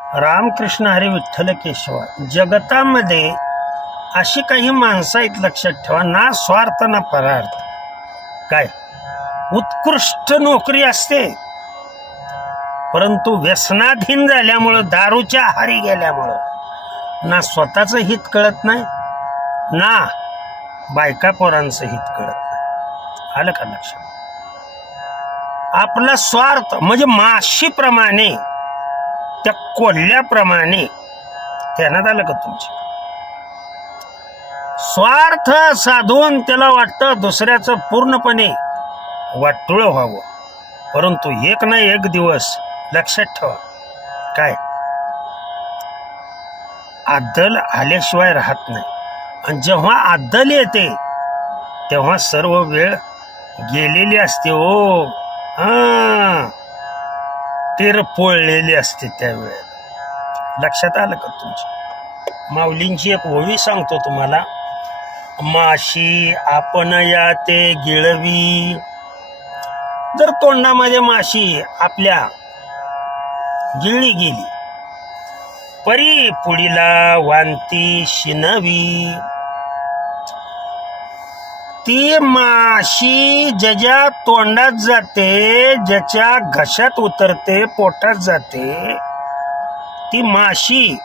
रामकृष्ण हरी विठ्ठल केशव. जगतामध्ये अशी काही माणसं आहेत, लक्षात ठेवा, ना स्वार्थ ना परार्थ. काय उत्कृष्ट नोकरी असते, परंतु व्यसनाधीन झाल्यामुळं, दारूच्या आहारी गेल्यामुळं ना स्वतःचं हित कळत नाही, ना बायका पोरांचं हित कळत नाही. आलं का लक्षात? आपला स्वार्थ म्हणजे माशीप्रमाणे, त्या कोल्ह्याप्रमाणे. ध्यानात आलं का तुमच्या? स्वार्थ साधून त्याला वाटतं दुसऱ्याचं पूर्णपणे वाटोळ व्हावं, परंतु एक ना एक दिवस लक्षात ठेवा, काय आदल आल्याशिवाय राहत नाही. आणि जेव्हा आदल येते तेव्हा सर्व वेळ गेलेली असते. ओ तिर पोळलेली असते त्यावेळेला. लक्षात आलं का तुमच्या? माऊलींची एक ओवी सांगतो तुम्हाला. माशी आपण या ते गिळवी. जर तोंडामध्ये माशी आपल्या गिळली गेली, परी पुढीला वांती शिनवी. ती माशी ज्याच्या तोंडात जाते, ज्याच्या घशात उतरते, पोटात जाते, ती माशी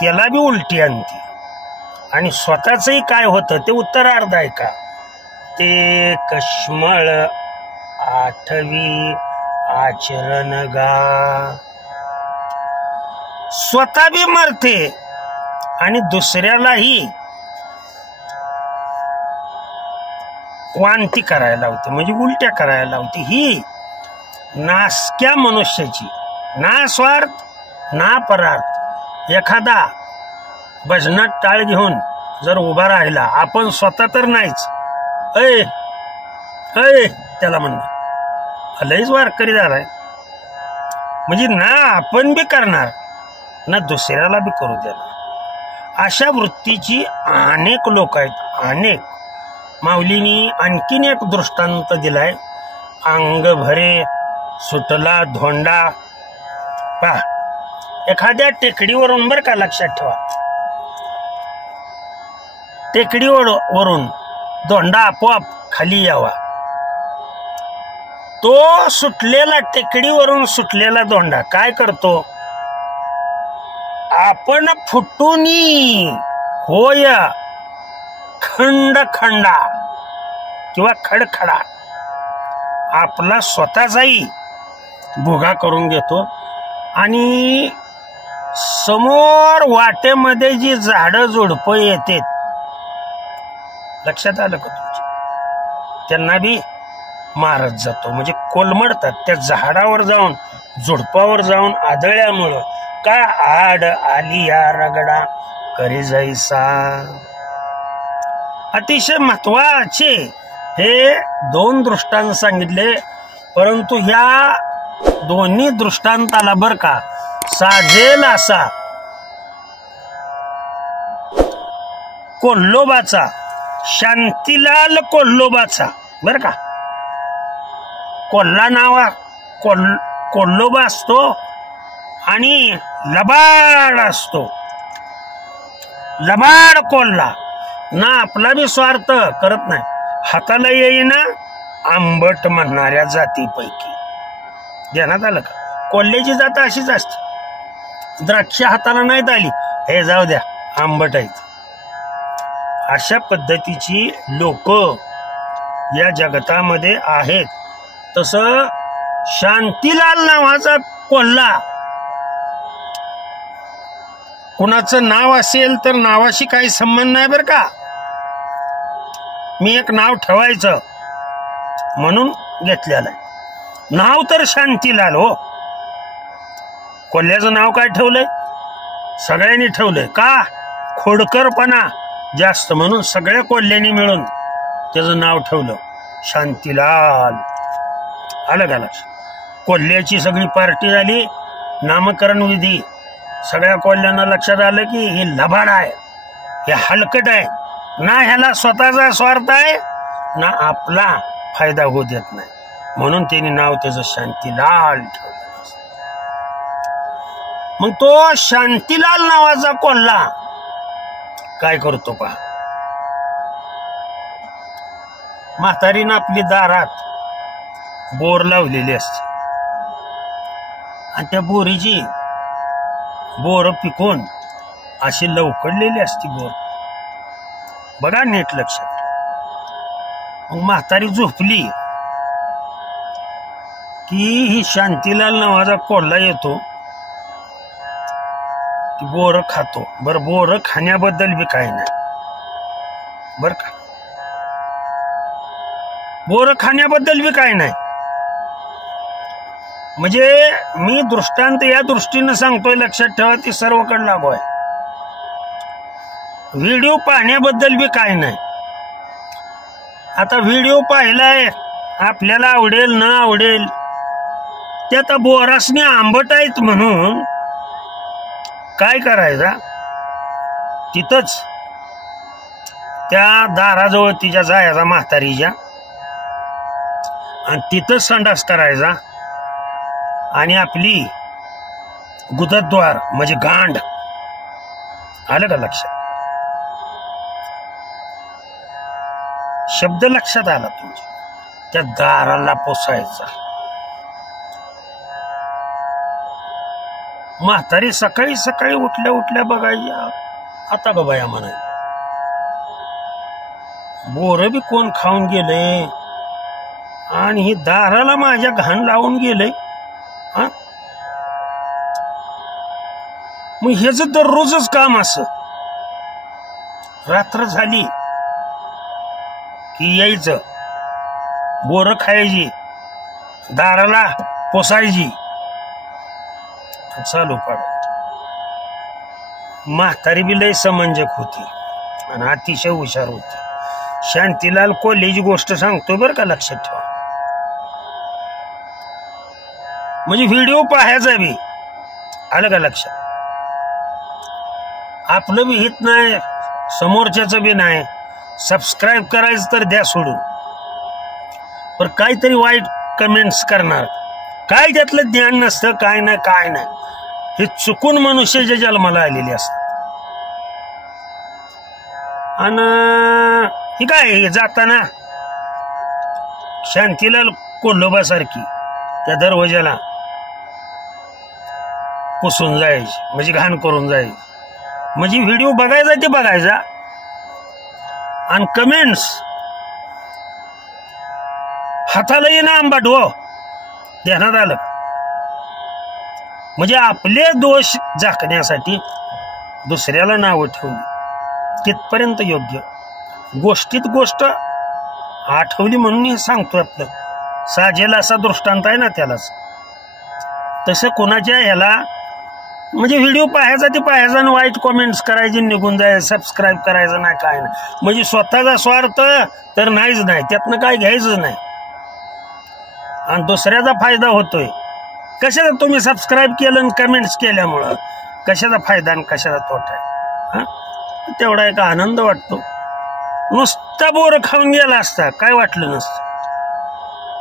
त्याला बी उलटी आणते. आणि स्वतःचही काय होतं ते उत्तरार्ध आहे का? ते कश्मळ आठवी आचरण गा. स्वतः बी मरते आणि दुसऱ्यालाही वांती करायला होते, म्हणजे उलट्या करायला होती. ही नासक्या मनुष्याची ना स्वार्थ ना परार्थ. एखादा भजनात टाळ घेऊन जर उभा राहिला, आपण स्वतः तर नाहीच, ऐ ऐ त्याला म्हणणं लईच वारकरी झालाय, म्हणजे ना आपण बी करणार ना दुसऱ्याला बी करू देणार. अशा वृत्तीची अनेक लोक आहेत, अनेक. माऊलींनी आणखीन एक दृष्टांत दिलाय. अंग भरे सुटला धोंडा. पहा, एखाद्या टेकडीवरून, बरं का लक्षात ठेवा, टेकडीवरून धोंडा आपोआप खाली यावा. तो सुटलेला, टेकडीवरून सुटलेला धोंडा काय करतो? आपण फुटूनी होय खंड खंडा किंवा खडखडा आपला स्वतःचाही भुगा करून घेतो. आणि समोर वाटेमध्ये जी झाडं झुडपं येते, लक्षात आलं का तुमच्या, त्यांना बी मारत जातो, म्हणजे कोलमडतात. त्या झाडावर जाऊन, झुडपावर जाऊन आदळल्यामुळं का आड आली या रगडा करी जैसा. अतिशय महत्वाचे हे दोन दृष्टांत सांगितले, परंतु ह्या दोन्ही दृष्टांताला बर का साजेल असा कोल्होबाचा, शांतीलाल कोल्होबाचा, बर का, कोल्हा नावा कोल्होबा असतो आणि लबाड असतो. लबाड कोल्हा ना आपला बी स्वार्थ करत नाही, हाताला येईना आंबट म्हणणाऱ्या जातीपैकी. ध्यानात आलं का? कोल्ह्याची जात अशीच असते. द्राक्ष हाताला नाहीत आली, हे जाऊ द्या आंबट आहेत. अशा पद्धतीची लोक या जगतामध्ये आहेत. तसं शांतीलाल नावाचा कोल्हा, कुणाचं नाव असेल तर नावाशी काही संबंध नाही बर का. मी एक नाव ठेवायचं म्हणून घेतलेलं आहे. नाव तर शांतीलाल. हो, कोल्ह्याचं नाव काय ठेवलंय? सगळ्यांनी ठेवलंय. का? खोडकरपणा जास्त म्हणून सगळ्या कोल्ह्यांनी मिळून त्याचं नाव ठेवलं शांतीलाल. आलं का लक्ष? कोल्ह्याची सगळी पार्टी झाली, नामकरण विधी, सगळ्या कोल्ह्यांना लक्षात आलं की हे लबाड आहे, हे हलकट आहे, ना ह्याला स्वतःचा स्वार्थ आहे ना आपला फायदा होऊ देत नाही, म्हणून त्यांनी नाव त्याचं शांतीलाल ठेवलं. मग तो शांतीलाल नावाचा कोल्हा काय करतो पहा. म्हातारीनं आपली दारात बोर लावलेली असते आणि त्या बोरीची बोर पिकून अशी लवकडलेली असती बोर. बघा नीट लक्षात. मग म्हातारी झोपली की ही शांतीलाल नावाचा कोल्हा येतो, ती बोर खातो. बर, बोर खाण्याबद्दल बी काही नाही बर का, बोर खाण्याबद्दल बी काही नाही. म्हणजे मी दृष्टांत या दृष्टीनं सांगतोय, लक्षात ठेवा, ती सर्वकडे लागू आहे. व्हिडिओ पाहण्याबद्दल बी काही नाही. आता व्हिडिओ पाहिलाय, आपल्याला आवडेल न आवडेल, ते आता बोरासने आंबट आहेत म्हणून काय करायचा, तिथंच त्या दाराजवळ तिच्या जायचा म्हातारीच्या आणि तिथंच संडास करायचा आणि आपली गुदद्वार म्हणजे गांड, आलं का लक्षात? शब्द लक्षात आला तुमच्या, त्या दाराला पोसायचा. म्हातारी सकाळी सकाळी उठल्या उठल्या बघायच्या, आता ग बाया म्हणाय, बोर बी कोण खाऊन गेले आणि ही दाराला माझ्या घाण लावून गेले. हा, मग हेच दररोजच काम असं. रात्र झाली की यायचं, बोर खायची, दाराला पोसायची, चालू पाड. म्हातारी बी लय समंजक होती आणि अतिशय हुशार होती. शांतीलाल कोल्हेची गोष्ट सांगतो बरं का, लक्षात ठेवा. म्हणजे व्हिडिओ पाहायचा बी, आलं का लक्षात? आपलं बी हित नाही, समोरच्याचं बी नाही. सबस्क्राईब करायचं तर द्या सोडून, पण काहीतरी वाईट कमेंट्स करणार, काय त्यातलं ज्ञान नसतं, काय नाही काय नाही. हे चुकून मनुष्याच्या जन्माला आलेले असतात. आणि ही काय जाताना शांतीलाल कोल्होबासारखी त्या दरवाजाला पुसून जायची, म्हणजे घाण करून जायची. म्हणजे व्हिडिओ बघायचा ते बघायचा आणि कमेंट्स हाताला येणं आंबाट, हो ध्यानात आलं. म्हणजे आपले दोष झाकण्यासाठी दुसऱ्याला नावं ठेवली, तिथपर्यंत योग्य. गोष्टीत गोष्ट आठवली म्हणून हे सांगतो. आपलं साजेल असा दृष्टांत आहे ना, त्यालाच तसं कोणाच्या ह्याला म्हणजे व्हिडिओ पाहायचा ते पाहायचा आणि वाईट कॉमेंट्स करायचे, निघून जायचं, सबस्क्राईब करायचं नाही, काय नाही. म्हणजे स्वतःचा स्वार्थ तर नाहीच नाही, त्यातनं काय घ्यायचं नाही आणि दुसऱ्याचा फायदा होतोय. कशाचा तुम्ही सबस्क्राईब केलं आणि कमेंट्स केल्यामुळं कशाचा फायदा आणि कशाचा तोटा आहे? हा, तेवढा एक आनंद वाटतो. नुसता बोर खाऊन गेला असता काय वाटलं नसतं,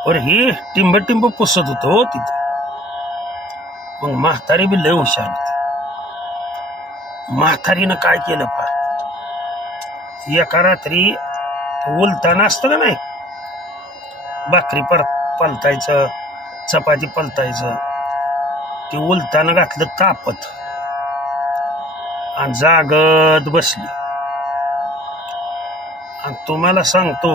पर ही टिंब टिंब पुसत होतो तिथे. मग म्हातारी बी लय हुशार होती. म्हातारीनं काय केलं पा, एका रात्री उलताना असतं का नाही, भाकरी पलतायचं, चपाती पलतायचं, ते उलताना घातलं तापत आणि जागत बसली. आणि तुम्हाला सांगतो,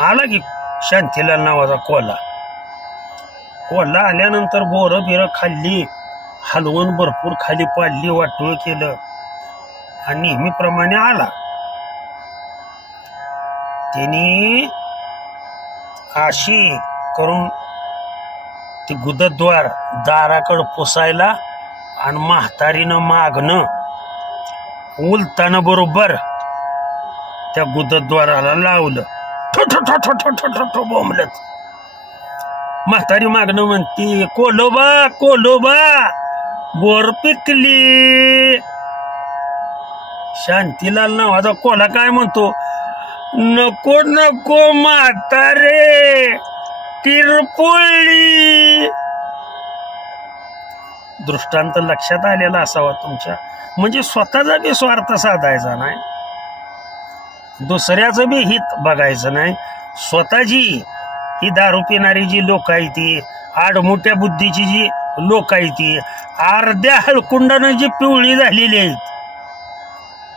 आला की शांतीलाल नावाचा कोल्हा. कोल्हा आल्यानंतर बोरं बिरं खाल्ली, हलवून भरपूर खाली पाडली, वाटोळ केलं आणि नेहमीप्रमाणे आला. त्यांनी अशी करून ती गुदद्वार दाराकडं पुसायला आणि म्हातारीनं मागणं उलतानं बरोबर त्या गुदद्वाराला लावलं. ठो ठो ठो ठो ठो ठो ठो ठो बोंबलत. म्हातारी मागणं म्हणती, कोल्होबा कोल्होबा बोर पिकली. शांतीलाल नावाचा कोल्हा काय म्हणतो, नको नको म्हातारे, तिरपुळली. दृष्टांत लक्षात आलेला असावा तुमच्या. म्हणजे स्वतःचा बी स्वार्थ साधायचा नाही, दुसऱ्याचं बी हित बघायचं नाही. स्वतःची ही दारू पिणारी जी लोक आहे ती, आडमोठ्या बुद्धीची जी लोक आहे ती, अर्ध्या हळकुंडानं जी पिवळी झालेली आहेत,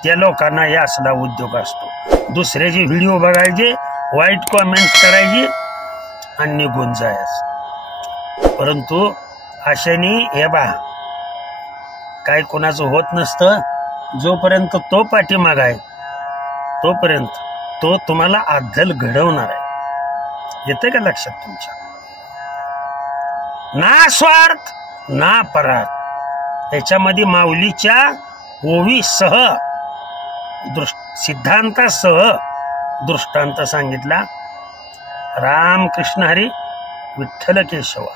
त्या लोकांना हे असला उद्योग असतो. दुसऱ्याचे व्हिडिओ बघायचे, वाईट कॉमेंट करायची आणि निघून जायचं. परंतु अशाने हे बा काय कोणाचं होत नसतं. जोपर्यंत तो पाठीमाग आहे तोपर्यंत तो तुम्हाला अद्दल घडवणार आहे. येते का लक्षात तुमच्या? ना स्वार्थ ना परार्थ, त्याच्यामध्ये माऊलीच्या ओवीसह सिद्धांतासह दृष्टांत सांगितला. रामकृष्ण हरी, विठ्ठल केशवा.